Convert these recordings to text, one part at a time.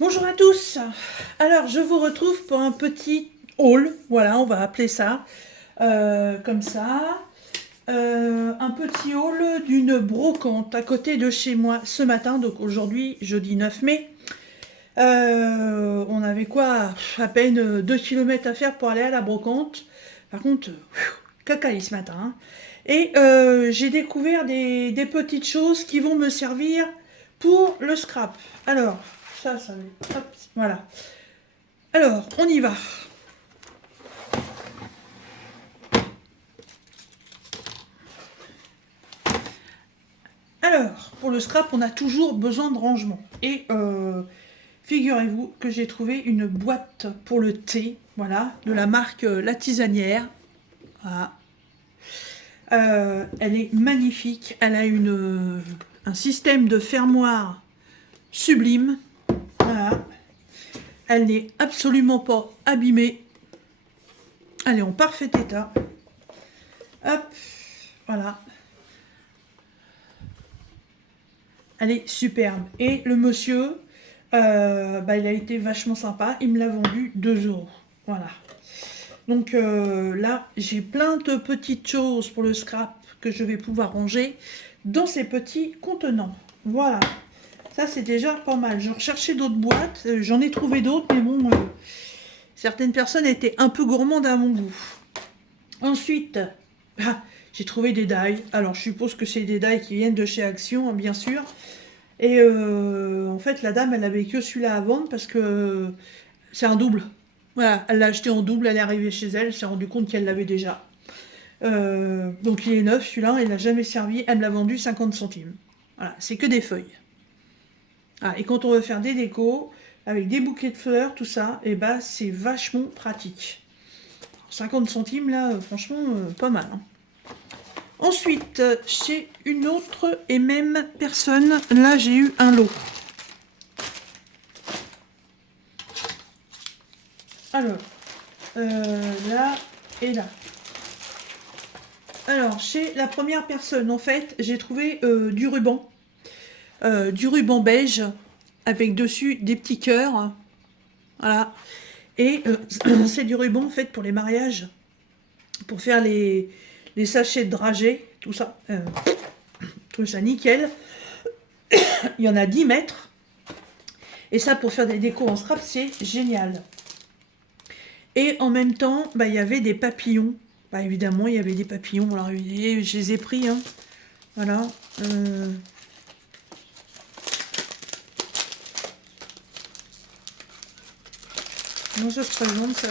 Bonjour à tous. Alors, je vous retrouve pour un petit haul. Voilà, on va appeler ça comme ça. Un petit haul d'une brocante à côté de chez moi ce matin. Donc aujourd'hui, jeudi 9 mai. On avait quoi? À peine 2 km à faire pour aller à la brocante. Par contre, cacaille ce matin, hein. Et j'ai découvert des petites choses qui vont me servir pour le scrap. Alors, ça va. Hop, voilà. Alors, on y va. Alors, pour le scrap, on a toujours besoin de rangement. Et figurez-vous que j'ai trouvé une boîte pour le thé, voilà, de la marque La Tisanière. Voilà. Elle est magnifique. Elle a un système de fermoir sublime. Voilà. Elle n'est absolument pas abîmée. Elle est en parfait état. Hop, voilà. Elle est superbe. Et le monsieur, il a été vachement sympa. Il me l'a vendu 2 euros. Voilà. Donc là, j'ai plein de petites choses pour le scrap que je vais pouvoir ranger dans ces petits contenants. Voilà. Ça, c'est déjà pas mal. Je recherchais d'autres boîtes. J'en ai trouvé d'autres, mais bon, certaines personnes étaient un peu gourmandes à mon goût. Ensuite, j'ai trouvé des die. Alors, je suppose que c'est des die qui viennent de chez Action, hein, bien sûr. Et en fait, la dame, elle avait que celui-là à vendre parce que c'est un double. Voilà, elle l'a acheté en double, elle est arrivée chez elle, elle s'est rendue compte qu'elle l'avait déjà. Donc il est neuf celui-là, il n'a jamais servi, elle me l'a vendu 50 centimes. Voilà, c'est que des feuilles. Ah, et quand on veut faire des décos, avec des bouquets de fleurs, tout ça, et bah c'est vachement pratique. 50 centimes là, franchement, pas mal, hein. Ensuite, chez une autre et même personne, là j'ai eu un lot. Alors, là et là. Alors, chez la première personne, en fait, j'ai trouvé du ruban beige, avec dessus des petits cœurs. Voilà. Et c'est du ruban, en fait, pour les mariages, pour faire les sachets de dragées, tout ça. Tout ça nickel. Il y en a 10 mètres. Et ça, pour faire des décos en scrap, c'est génial. Et en même temps, il y avait des papillons. Évidemment, il y avait des papillons. Alors, je les ai pris, hein. Voilà. Comment ça se présente, ça?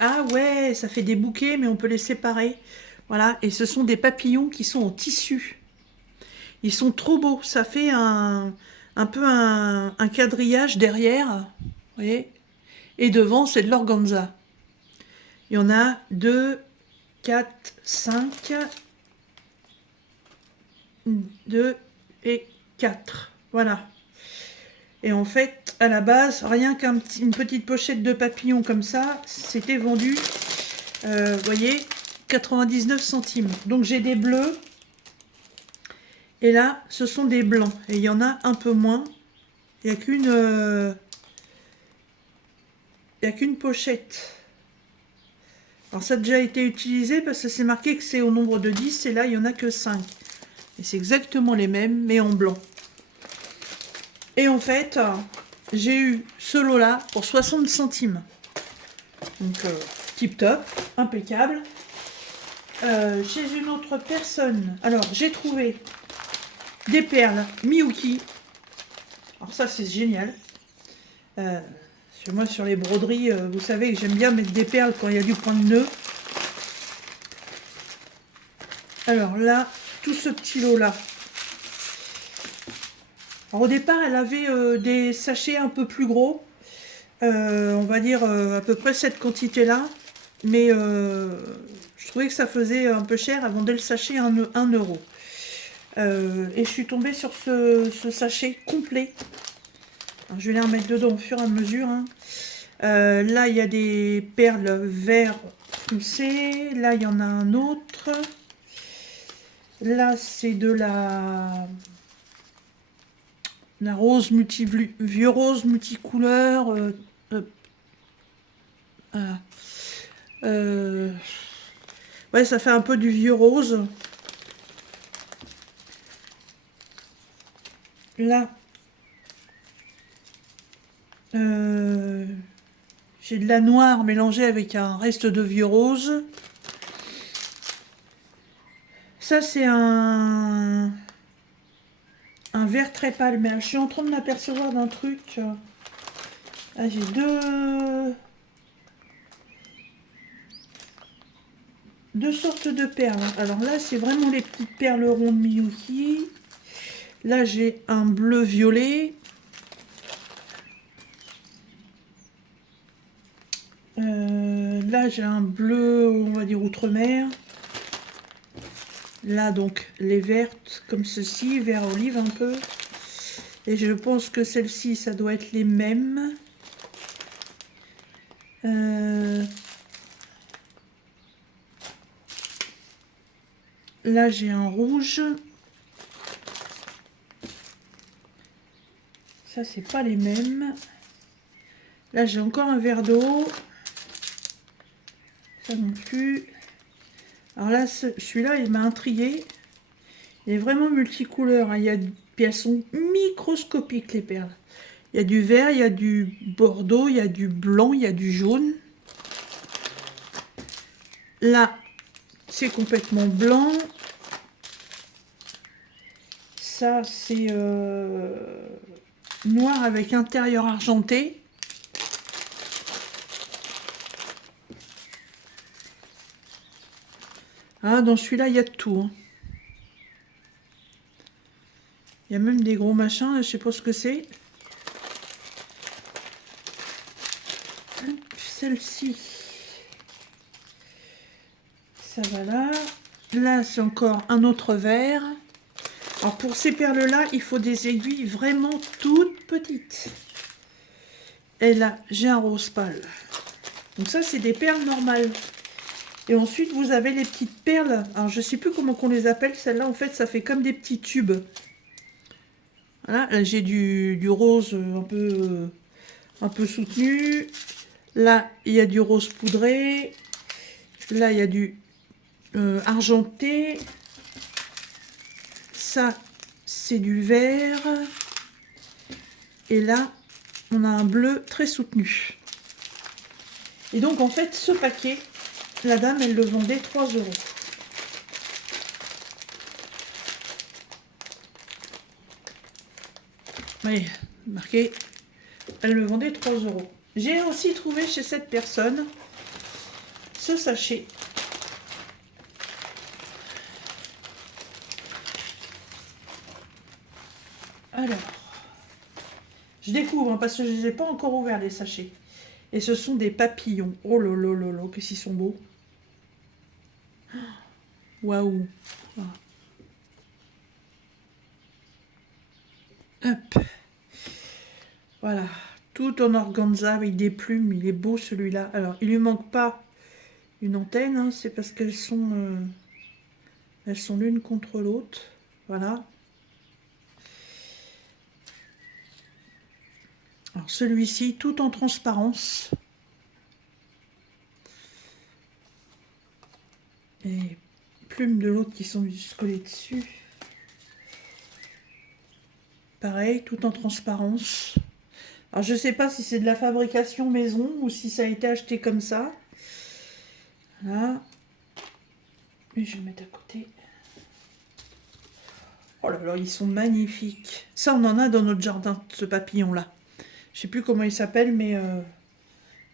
Ah ouais, ça fait des bouquets, mais on peut les séparer. Voilà, et ce sont des papillons qui sont en tissu. Ils sont trop beaux. Ça fait un peu un quadrillage derrière. Vous voyez? Et devant, c'est de l'organza. Il y en a 2, 4, 5, 2 et 4. Voilà. Et en fait, à la base, rien qu'une petite pochette de papillons comme ça, c'était vendu, vous voyez, 99 centimes. Donc j'ai des bleus. Et là, ce sont des blancs. Et il y en a un peu moins. Il n'y a qu'une pochette. Alors ça a déjà été utilisé parce que c'est marqué que c'est au nombre de 10. Et là, il n'y en a que 5. Et c'est exactement les mêmes, mais en blanc. Et en fait, j'ai eu ce lot-là pour 60 centimes. Donc, tip top, impeccable. Chez une autre personne, alors j'ai trouvé des perles Miyuki. Alors ça, c'est génial. Moi, sur les broderies, vous savez que j'aime bien mettre des perles quand il y a du point de nœud. Alors là, tout ce petit lot-là. Alors au départ, elle avait des sachets un peu plus gros. On va dire à peu près cette quantité-là. Mais je trouvais que ça faisait un peu cher. Elle vendait le sachet 1 euro. Et je suis tombée sur ce sachet complet. Alors, je vais les remettre dedans au fur et à mesure, hein. Là, il y a des perles vert foncé. Là, il y en a un autre. Là, c'est de La rose vieux rose multicouleur. Voilà. Ouais, ça fait un peu du vieux rose. Là, j'ai de la noire mélangée avec un reste de vieux rose. Ça, c'est un vert très pâle. Mais je suis en train de m'apercevoir d'un truc. Ah, j'ai deux sortes de perles. Alors là, c'est vraiment les petites perles rondes Miyuki. Là, j'ai un bleu violet. Là, j'ai un bleu, on va dire outre-mer. Là, donc, les vertes comme ceci, vert olive un peu. Et je pense que celles-ci, ça doit être les mêmes. Là, j'ai un rouge. Ça, c'est pas les mêmes. Là, j'ai encore un verre d'eau. Ça non plus. Alors là, celui-là, il m'a intrigué. Il est vraiment multicouleur. Hein. Puis elles sont microscopiques, les perles. Il y a du vert, il y a du bordeaux, il y a du blanc, il y a du jaune. Là, c'est complètement blanc. Ça, c'est noir avec intérieur argenté. Ah, dans celui-là, il y a de tout. Hein. Il y a même des gros machins, je sais pas ce que c'est. Celle-ci, ça va là. Là, c'est encore un autre vert. Alors, pour ces perles-là, il faut des aiguilles vraiment toutes petites. Et là, j'ai un rose pâle. Donc ça, c'est des perles normales. Et ensuite, vous avez les petites perles. Alors, je sais plus comment qu'on les appelle. Celles-là, en fait, ça fait comme des petits tubes. Voilà, là, j'ai du rose un peu soutenu. Là, il y a du rose poudré. Là, il y a du argenté. Ça, c'est du vert. Et là, on a un bleu très soutenu. Et donc, en fait, ce paquet, la dame, elle le vendait 3 €. Oui, marqué, elle le vendait 3 €. J'ai aussi trouvé chez cette personne ce sachet. Alors, je découvre, hein, parce que je ne les ai pas encore ouverts, les sachets. Et ce sont des papillons. Oh là là là là, qu'est-ce qu'ils sont beaux. Waouh. Hop. Voilà. Tout en organza avec des plumes. Il est beau celui-là. Alors, il lui manque pas une antenne. Hein, c'est parce qu'elles sont l'une contre l'autre. Voilà. Alors, celui-ci, tout en transparence. Et plumes de l'autre qui sont juste collées dessus. Pareil, tout en transparence. Alors, je sais pas si c'est de la fabrication maison ou si ça a été acheté comme ça. Voilà. Et je vais le mettre à côté. Oh là là, ils sont magnifiques. Ça, on en a dans notre jardin, ce papillon-là. Je sais plus comment il s'appelle, mais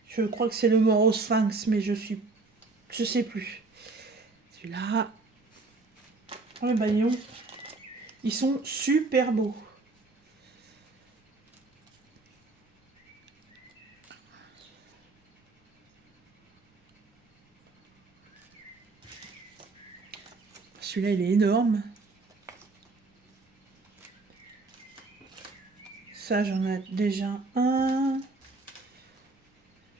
je crois que c'est le Moro Sphinx, mais je sais plus. Celui-là. Oh, le bagnon. Ils sont super beaux. Celui-là, il est énorme. Ça, j'en ai déjà un.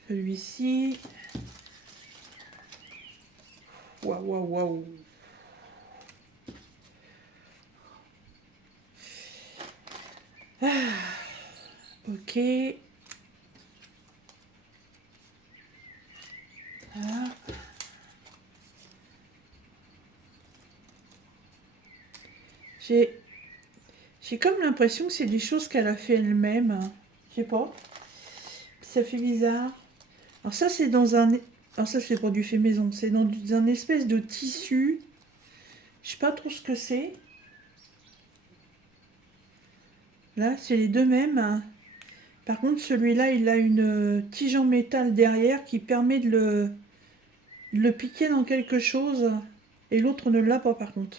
Celui-ci. Waouh, waouh, waouh. Ok. Voilà. J'ai comme l'impression que c'est des choses qu'elle a fait elle-même. Je sais pas. Ça fait bizarre. Alors ça c'est dans un... Alors ça c'est produit fait maison. C'est dans un espèce de tissu. Je sais pas trop ce que c'est. Là c'est les deux mêmes. Par contre celui-là il a une tige en métal derrière qui permet de le piquer dans quelque chose. Et l'autre ne l'a pas par contre.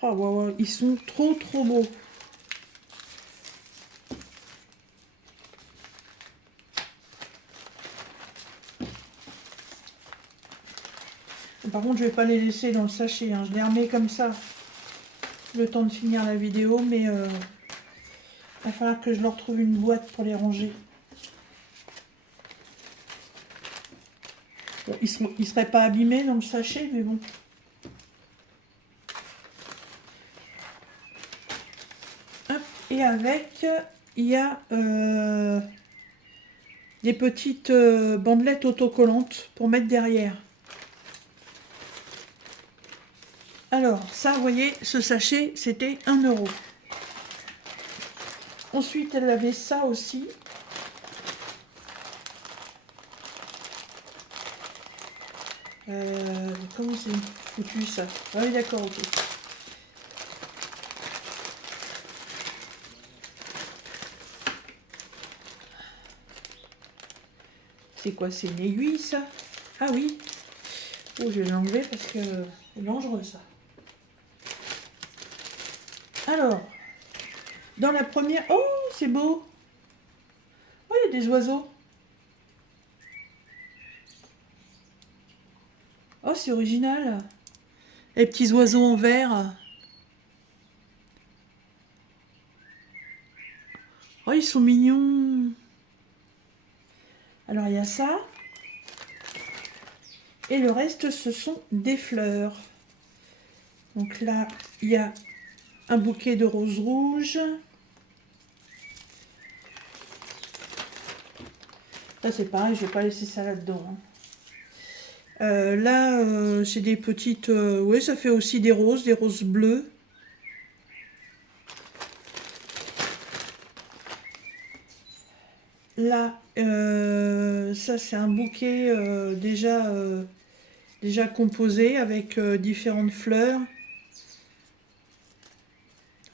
Oh, wow, wow. Ils sont trop beaux. Par contre, je vais pas les laisser dans le sachet. Hein. Je les remets comme ça le temps de finir la vidéo, mais il va falloir que je leur trouve une boîte pour les ranger. Bon, ils seraient pas abîmés dans le sachet, mais bon. Hop. Et avec, il y a des petites bandelettes autocollantes pour mettre derrière. Alors, ça, vous voyez, ce sachet, c'était 1 €. Ensuite, elle avait ça aussi. Comment c'est foutu ça? Ah oui, d'accord, ok. C'est quoi? C'est une aiguille, ça? Ah oui. Oh, je vais l'enlever parce que c'est dangereux, ça. Alors, dans la première... Oh, c'est beau. Oh, il y a des oiseaux. Oh, c'est original. Les petits oiseaux en verre. Oh, ils sont mignons. Alors, il y a ça. Et le reste, ce sont des fleurs. Donc là, il y a un bouquet de roses rouges. Là, c'est pareil, je vais pas laisser ça là-dedans. Hein. Là, c'est des petites... oui, ça fait aussi des roses bleues. Là, ça c'est un bouquet déjà composé avec différentes fleurs.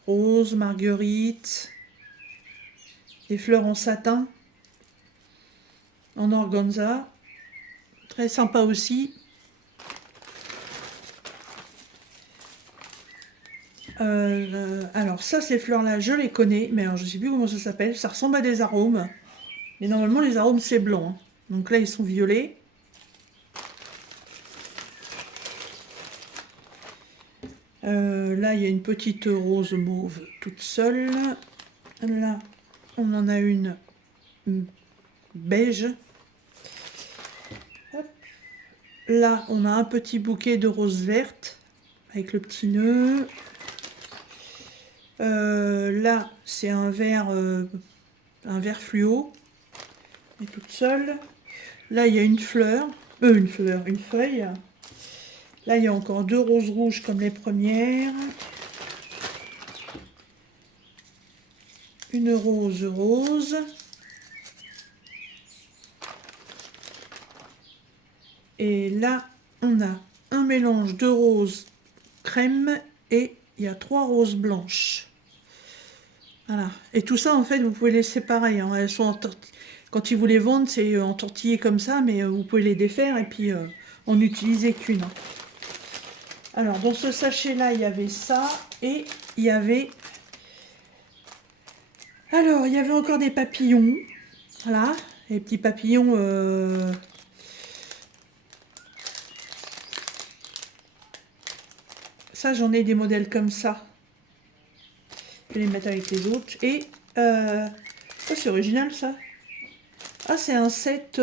Rose, marguerite, des fleurs en satin, en organza. Très sympa aussi. Alors ça, ces fleurs-là, je les connais, mais alors je ne sais plus comment ça s'appelle. Ça ressemble à des arômes. Mais normalement, les arômes, c'est blanc. Hein. Donc là, ils sont violets. Là, il y a une petite rose mauve toute seule. Là, on en a une beige. Hop. Là, on a un petit bouquet de roses vertes avec le petit nœud. Là, c'est un vert fluo. Elle est toute seule. Là, il y a une feuille. Là, il y a encore 2 roses rouges comme les premières. Une rose. Et là, on a un mélange de roses crème et il y a 3 roses blanches. Voilà. Et tout ça, en fait, vous pouvez les séparer. Hein. Elles sont quand ils vous les vendent, c'est entortillé comme ça, mais vous pouvez les défaire et puis en utiliser qu'une. Alors, dans ce sachet-là, il y avait ça et il y avait... Alors, il y avait encore des papillons. Voilà, les petits papillons... Ça, j'en ai des modèles comme ça. Je vais les mettre avec les autres. Et... Oh, c'est original, ça. Ah, c'est un set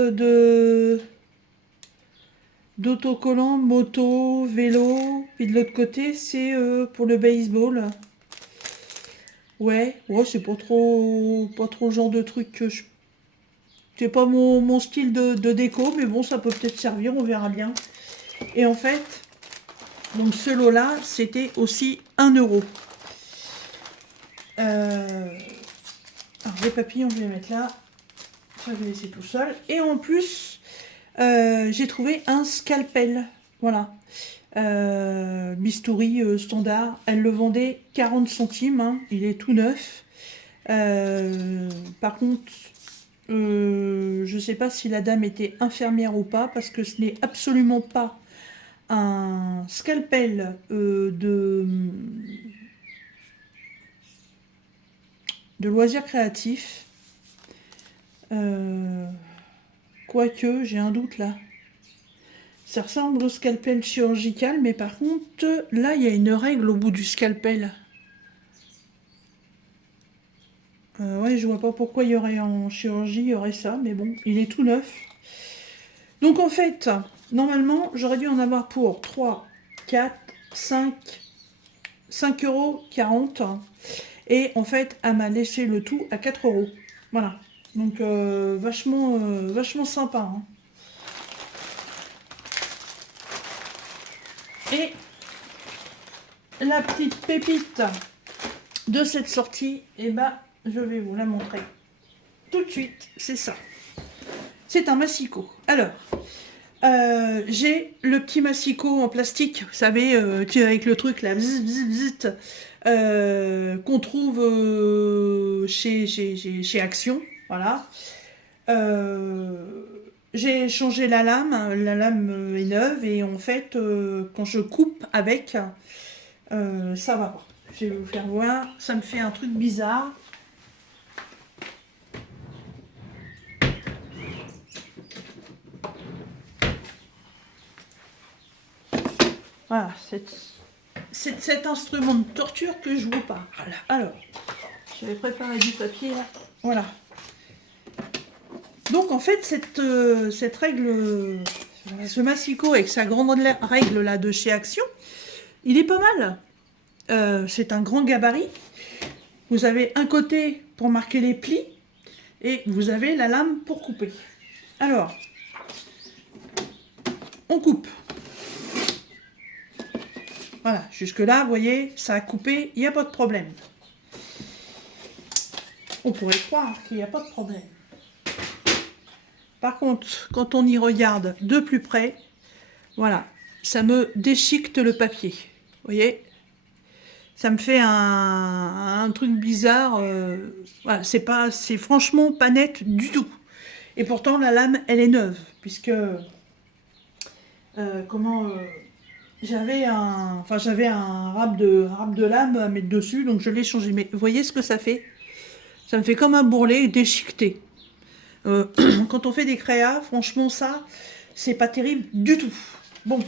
d'autocollants, moto, vélo. Puis de l'autre côté, c'est pour le baseball. Ouais, c'est pas trop le genre de truc que je... C'est pas mon style de déco, mais bon, ça peut peut-être servir, on verra bien. Et en fait, donc ce lot-là, c'était aussi 1 euro. Alors, les papillons, je vais les mettre là. Ça, je vais laisser tout seul. Et en plus, j'ai trouvé un scalpel. Voilà. Bistouri standard. Elle le vendait 40 centimes. Hein. Il est tout neuf. Par contre, je ne sais pas si la dame était infirmière ou pas, parce que ce n'est absolument pas un scalpel de loisirs créatifs. Quoique, j'ai un doute là. Ça ressemble au scalpel chirurgical, mais par contre, là, il y a une règle au bout du scalpel. Ouais, je vois pas pourquoi il y aurait en chirurgie, il y aurait ça, mais bon, il est tout neuf. Donc en fait, normalement, j'aurais dû en avoir pour 3, 4, 5 euros 40. Et en fait, elle m'a laissé le tout à 4 euros. Voilà. Donc vachement sympa. Hein. Et la petite pépite de cette sortie, eh ben, je vais vous la montrer tout de suite. C'est ça. C'est un massicot. Alors, j'ai le petit massicot en plastique, vous savez, avec le truc là, qu'on trouve chez Action. Voilà. J'ai changé la lame est neuve et en fait, quand je coupe avec, ça va pas. Je vais vous faire voir, ça me fait un truc bizarre. Voilà, c'est cet instrument de torture que je vous parle. Voilà. Alors, j'avais préparé du papier là. Voilà. Donc en fait, cette règle, ce massicot avec sa grande règle là de chez Action, il est pas mal. C'est un grand gabarit. Vous avez un côté pour marquer les plis et vous avez la lame pour couper. Alors, on coupe. Voilà, jusque là, vous voyez, ça a coupé, il n'y a pas de problème. On pourrait croire qu'il n'y a pas de problème. Par contre, quand on y regarde de plus près, voilà, ça me déchiquete le papier. Vous voyez, ça me fait un truc bizarre. Voilà, c'est franchement pas net du tout. Et pourtant, la lame, elle est neuve, puisque j'avais un râpe de lame à mettre dessus, donc je l'ai changé. Mais vous voyez ce que ça fait? Ça me fait comme un bourrelet déchiqueté. Quand on fait des créas, franchement, ça, c'est pas terrible du tout. Bon.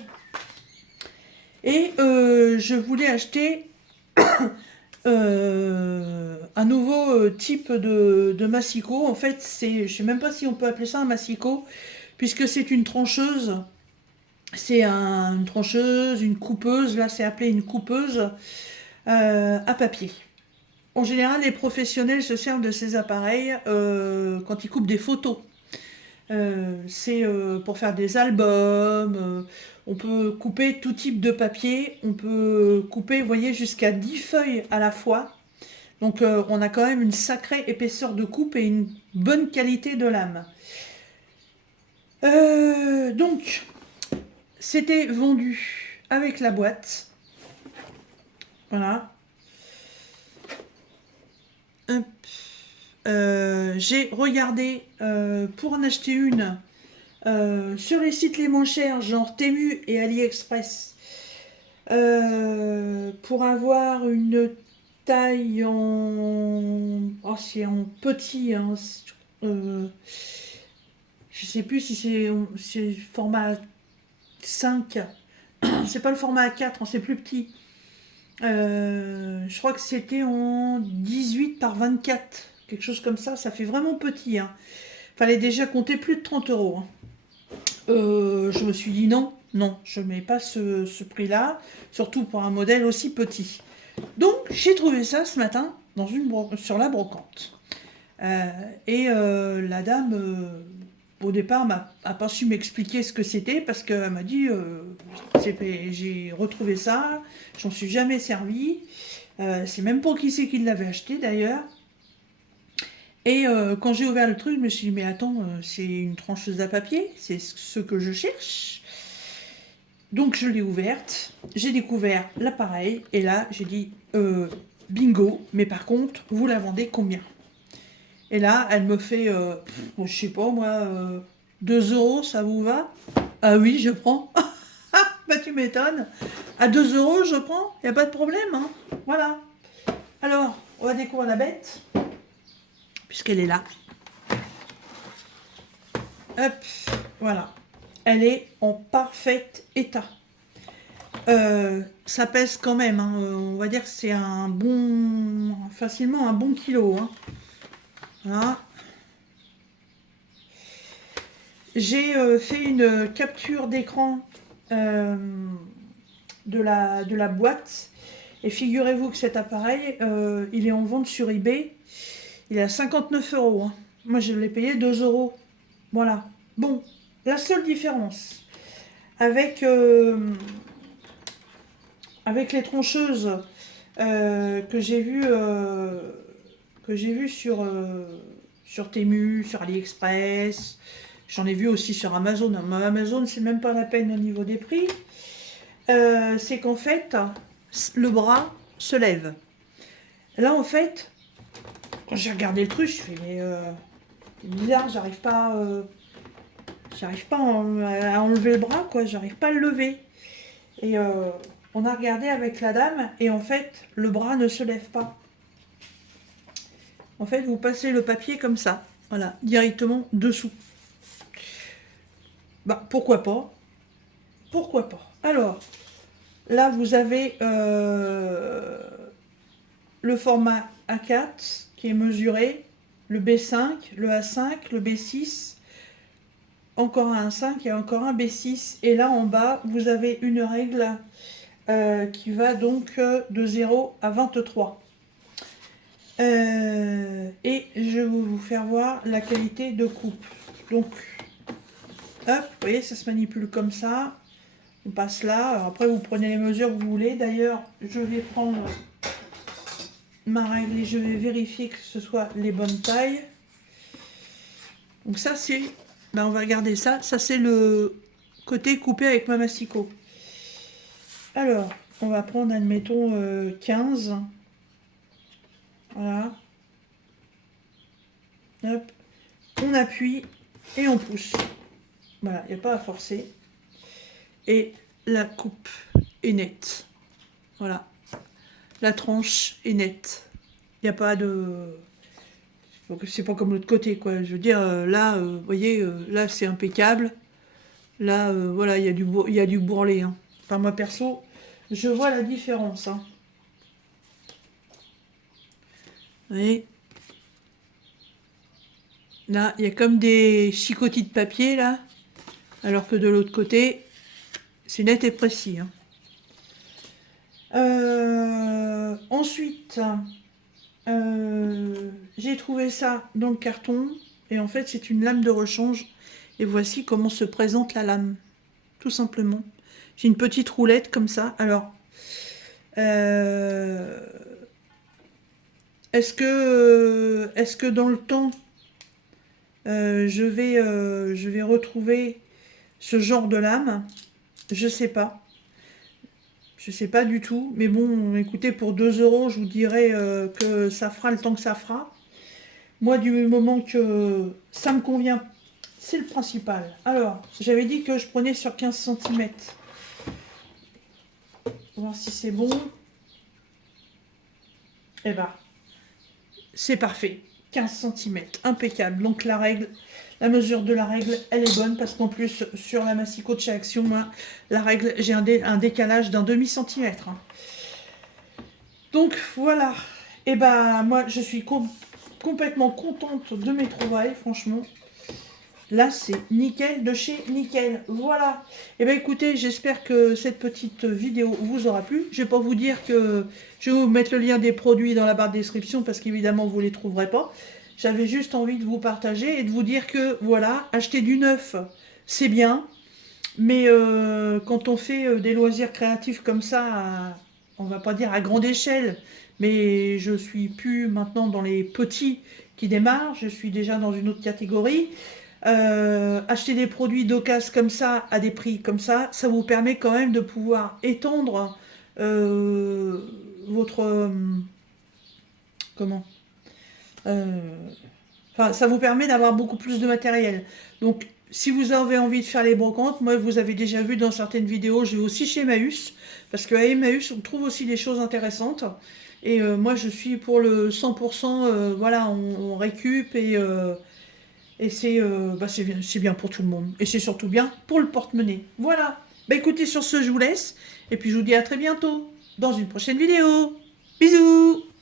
Et je voulais acheter un nouveau type de massicot. En fait, je sais même pas si on peut appeler ça un massicot, puisque c'est une trancheuse. C'est une trancheuse, une coupeuse. Là, c'est appelé une coupeuse à papier. En général, les professionnels se servent de ces appareils quand ils coupent des photos. C'est pour faire des albums. On peut couper tout type de papier. On peut couper, vous voyez, jusqu'à 10 feuilles à la fois. Donc, on a quand même une sacrée épaisseur de coupe et une bonne qualité de lame. Donc, c'était vendu avec la boîte. Voilà. J'ai regardé pour en acheter une sur les sites les moins chers, genre Temu et AliExpress, pour avoir une taille en... Oh, c'est en petit, hein. Je sais plus si c'est format 5. C'est pas le format A4, hein, c'est plus petit. Je crois que c'était en 18 par 24, quelque chose comme ça. Ça fait vraiment petit. Hein. Fallait déjà compter plus de 30 euros. Hein. Je me suis dit non, je mets pas ce prix-là, surtout pour un modèle aussi petit. Donc j'ai trouvé ça ce matin sur la brocante. La dame, au départ, a pas su m'expliquer ce que c'était parce qu'elle m'a dit j'ai retrouvé ça, j'en suis jamais servi. C'est même pas qui c'est qui l'avait acheté d'ailleurs. Et quand j'ai ouvert le truc, je me suis dit, mais attends, c'est une trancheuse à papier, c'est ce que je cherche. Donc je l'ai ouverte, j'ai découvert l'appareil, et là j'ai dit, bingo, mais par contre, vous la vendez combien? Et là, elle me fait, je sais pas moi, 2 euros, ça vous va? Ah oui, je prends. Bah tu m'étonnes. À 2 euros, je prends, y a pas de problème, hein. Voilà. Alors, on va découvrir la bête, puisqu'elle est là. Hop, voilà. Elle est en parfait état. Ça pèse quand même, hein. On va dire que c'est facilement un bon kilo, hein. Voilà. J'ai fait une capture d'écran de la boîte, et figurez-vous que cet appareil, il est en vente sur eBay. Il est à 59 euros, hein. Moi, je l'ai payé 2 euros. Voilà. Bon, la seule différence avec les troncheuses que j'ai vues sur Temu, sur AliExpress, j'en ai vu aussi sur Amazon. Amazon, c'est même pas la peine au niveau des prix. C'est qu'en fait, le bras se lève. Là, en fait, quand j'ai regardé le truc, je fais, mais c'est bizarre, j'arrive pas à enlever le bras, quoi. J'arrive pas à le lever. Et on a regardé avec la dame, et en fait, le bras ne se lève pas. En fait, vous passez le papier comme ça, voilà, directement dessous. Bah, pourquoi pas? Pourquoi pas? Alors, là, vous avez le format A4 qui est mesuré, le B5, le A5, le B6, encore un A5 et encore un B6. Et là, en bas, vous avez une règle qui va donc de 0 à 23. Et je vais vous faire voir la qualité de coupe. Donc, hop, vous voyez, ça se manipule comme ça. On passe là. Alors après, vous prenez les mesures que vous voulez. D'ailleurs, je vais prendre ma règle et je vais vérifier que ce soit les bonnes tailles. Donc ça, c'est... Ben, on va regarder ça. Ça, c'est le côté coupé avec ma massicot. Alors, on va prendre, admettons, 15. Voilà. Hop. On appuie et on pousse. Voilà, il n'y a pas à forcer. Et la coupe est nette. Voilà. La tranche est nette. Il n'y a pas de... C'est pas comme l'autre côté, quoi. Je veux dire, là, vous voyez, là, c'est impeccable. Là, voilà, il y a du bourrelet, hein. Enfin, moi, perso, je vois la différence, hein. Vous voyez, là, il y a comme des chicotis de papier, là. Alors que de l'autre côté, c'est net et précis, hein. Ensuite, j'ai trouvé ça dans le carton. Et en fait, c'est une lame de rechange. Et voici comment se présente la lame. Tout simplement. J'ai une petite roulette comme ça. Alors, est-ce que dans le temps, je vais retrouver ce genre de lame? Je sais pas. Je sais pas du tout. Mais bon, écoutez, pour 2 euros, je vous dirais que ça fera le temps que ça fera. Moi, du moment que ça me convient, c'est le principal. Alors, j'avais dit que je prenais sur 15 cm. Voir si c'est bon. Eh ben, c'est parfait. 15 cm, impeccable. Donc la mesure de la règle, elle est bonne parce qu'en plus, sur la massicot de chez Action, moi, la règle, j'ai un décalage d'un demi-centimètre. Donc voilà. Et ben, moi, je suis complètement contente de mes trouvailles, franchement. Là, c'est nickel de chez nickel. Voilà. Et bien, écoutez, j'espère que cette petite vidéo vous aura plu. Je ne vais pas vous dire que je vais vous mettre le lien des produits dans la barre de description parce qu'évidemment, vous ne les trouverez pas. J'avais juste envie de vous partager et de vous dire que, voilà, acheter du neuf, c'est bien. Mais quand on fait des loisirs créatifs comme ça, on va pas dire à grande échelle, mais je suis plus maintenant dans les petits qui démarrent, je suis déjà dans une autre catégorie. Acheter des produits d'occasion comme ça, à des prix comme ça vous permet quand même de pouvoir étendre votre... comment euh, Enfin, ça vous permet d'avoir beaucoup plus de matériel. Donc, si vous avez envie de faire les brocantes, moi, vous avez déjà vu dans certaines vidéos, je vais aussi chez Emmaüs, parce qu'à Emmaüs, on trouve aussi des choses intéressantes. Et moi, je suis pour le 100%, voilà, on récup et c'est bien pour tout le monde. Et c'est surtout bien pour le porte-monnaie. Voilà. Bah écoutez, sur ce, je vous laisse. Et puis, je vous dis à très bientôt dans une prochaine vidéo. Bisous!